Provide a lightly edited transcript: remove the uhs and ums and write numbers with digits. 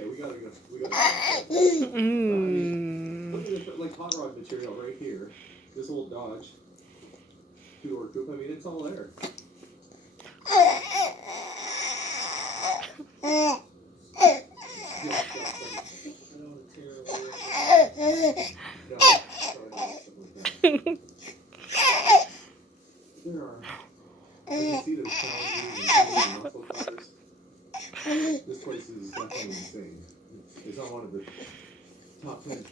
okay, we gotta go. I mean, look at this, like hot rod material right here. This old Dodge two-door coupe. I mean, it's all there. There are. I can see there's challenges and muscle cars. This place is definitely insane. It's on one of the top 10